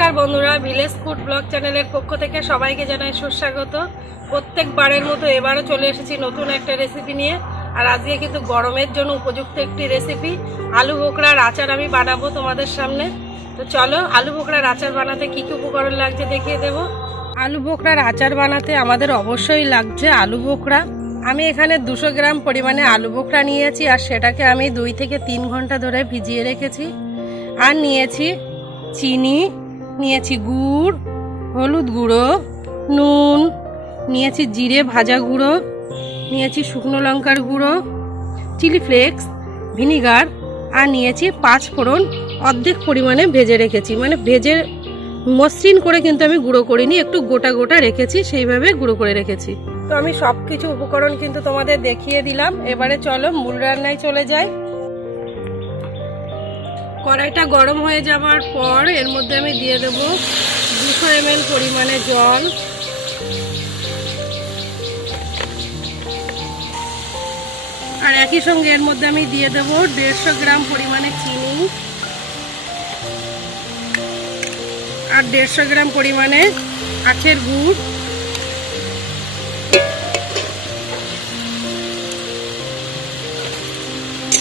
নমস্কার বন্ধুরা, village food blog চ্যানেলের পক্ষ থেকে সবাইকে জানাই সুস্বাগত। প্রত্যেকবারের মতো এবারও চলে এসেছি নতুন একটা রেসিপি নিয়ে। আর আজকে কিন্তু গরমের জন্য উপযুক্ত একটি রেসিপি আলু বোকরার আচার আমি বানাবো তোমাদের সামনে। তো চলো, আলু বোকরার আচার বানাতে কী কী উপকরণ লাগছে দেখিয়ে দেবো। আলু বোকরার আচার বানাতে আমাদের অবশ্যই লাগছে আলু বোকরা আমি এখানে দুশো গ্রাম পরিমাণে আলু বোকরা নিয়েছি আর সেটাকে আমি দুই থেকে তিন ঘণ্টা ধরে ভিজিয়ে রেখেছি। আর নিয়েছি চিনি নিয়েছি গুড়, হলুদ গুঁড়ো, নুন, নিয়েছি জিরে ভাজা গুঁড়ো, নিয়েছি শুকনো লঙ্কার গুঁড়ো, চিলি ফ্লেক্স, ভিনিগার, আর নিয়েছি পাঁচ ফোড়ন অর্ধেক পরিমাণে ভেজে রেখেছি। মানে ভেজে মসৃণ করে কিন্তু আমি গুঁড়ো করিনি, একটু গোটা গোটা রেখেছি, সেইভাবে গুঁড়ো করে রেখেছি। তো আমি সব কিছু উপকরণ কিন্তু তোমাদের দেখিয়ে দিলাম। এবারে চলো মূল রান্নায় চলে যাই। কড়াইটা গরম হয়ে যাওয়ার পর এর মধ্যে আমি দিয়ে দেব দুশো এমএল পরিমাণে জল। আর একই সঙ্গে এর মধ্যে আমি দিয়ে দেব দেড়শো গ্রাম পরিমাণে চিনি। আর দেড়শো গ্রাম পরিমাণে আখের গুড়।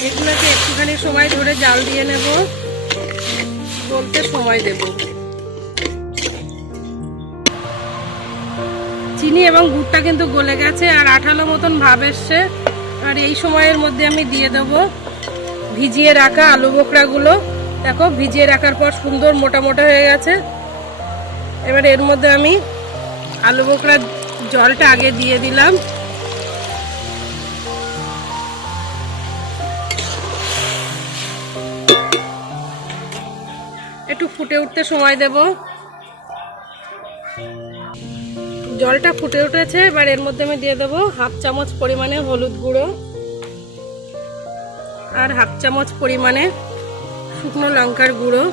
এগুলোকে একটুখানি সময় ধরে জাল দিয়ে নেব। বলতে সময় দেব। চিনি এবং গুড়টা কিন্তু গলে গেছে আর আঠালো মতন ভাব এসছে। আর এই সময়ের মধ্যে আমি দিয়ে দেব ভিজিয়ে রাখা আলু বোকরাগুলো দেখো, ভিজিয়ে রাখার পর সুন্দর মোটা মোটা হয়ে গেছে। এবার এর মধ্যে আমি আলু বোকরার জলটা আগে দিয়ে দিলাম। একটু ফুটে উঠতে সময় দেব। জলটা ফুটে উঠেছে, এবার এর মধ্যে আমি দিয়ে দেবো হাফ চামচ পরিমাণে হলুদ গুঁড়ো আর হাফ চামচ পরিমাণে শুকনো লঙ্কার গুঁড়ো।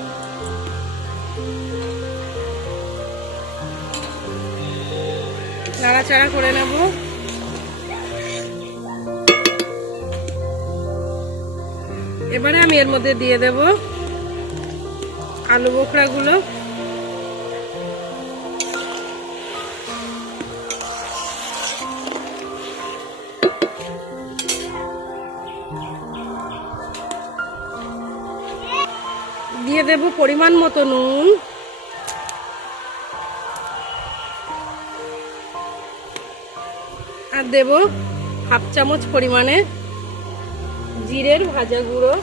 নাড়াচাড়া করে নেব। এবারে আমি এর মধ্যে দিয়ে দেব আলু বোখরাগুলো। দিয়ে দেব পরিমাণ মতো নুন। আর দেব হাফ চামচ পরিমাণে জিরের ভাজা গুঁড়ো।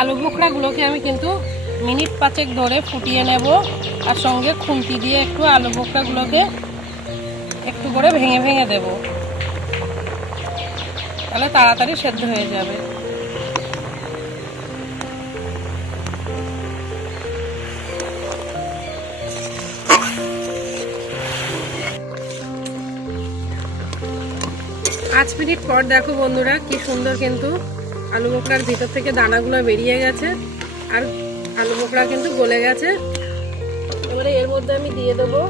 আলু বোখরাগুলোকে আমি কিন্তু মিনিট পাঁচেক ধরে ফুটিয়ে নেব আর সঙ্গে খুন্তি দিয়ে একটু আলু বোখরাগুলোকে একটু করে ভেঙে ভেঙে দেব। তাহলে তাড়াতাড়ি সেদ্ধ হয়ে যাবে। পাঁচ মিনিট পর দেখো বন্ধুরা, কি সুন্দর কিন্তু আলু বোকরার ভিতর থেকে দানাগুলো বেরিয়ে গেছে, আর আলু বোকরা কিন্তু গলে গেছে। এবারে এর মধ্যে আমি দিয়ে দেবো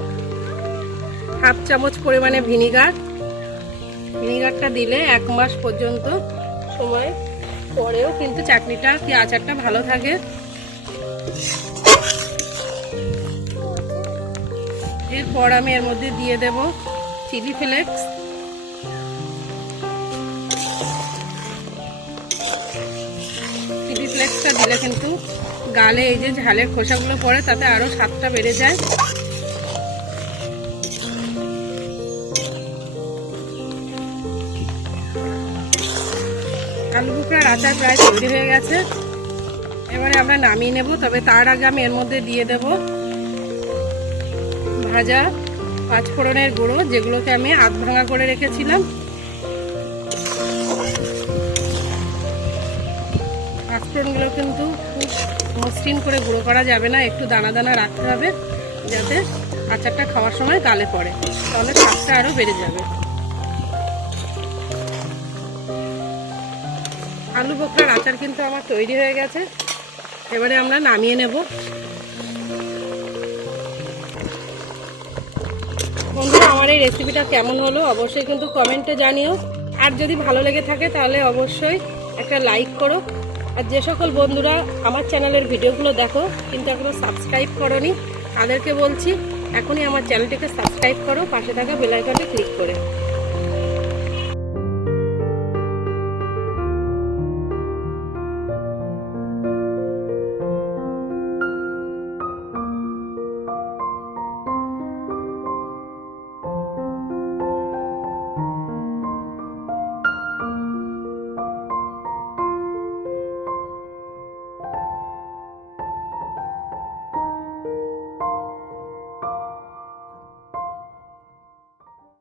হাফ চামচ পরিমাণে ভিনিগার। ভিনিগারটা দিলে এক মাস পর্যন্ত সময় পরেও কিন্তু চাটনিটা কি আচারটা ভালো থাকে। এরপর আমি এর মধ্যে দিয়ে দেব চিলি ফ্লেক্স। ফ্লেক্সটা দিলে কিন্তু গালে এই যে ঝালের খোসাগুলো পড়ে, তাতে আরও স্বাদটা বেড়ে যায়। আলু বুকরার আচার প্রায় তৈরি হয়ে গেছে। এবারে আমরা নামিয়ে নেব, তবে তার আগে আমি এর মধ্যে দিয়ে দেব ভাজা পাঁচফোড়নের গুঁড়ো, যেগুলোকে আমি আধ ভাঙা করে রেখেছিলাম। পাঁচফোড়নগুলো কিন্তু খুব মসৃণ করে গুঁড়ো করা যাবে না, একটু দানা দানা রাখতে হবে যাতে আচারটা খাওয়ার সময় গালে পড়ে, তাহলে স্বাদটা আরও বেড়ে যাবে। আলু বোখরার আচার কিন্তু আমার তৈরি হয়ে গেছে, এবারে আমরা নামিয়ে নেব। বন্ধুরা, আমার এই রেসিপিটা কেমন হলো অবশ্যই কিন্তু কমেন্টে জানিও। আর যদি ভালো লেগে থাকে তাহলে অবশ্যই একটা লাইক করো। আর যে সকল বন্ধুরা আমার চ্যানেলের ভিডিওগুলো দেখো, কিন্তু এখনও সাবস্ক্রাইব করনি, তাদেরকে বলছি, এখনই আমার চ্যানেলটিকে সাবস্ক্রাইব করো, পাশে থাকা বেলাইকনে ক্লিক করে।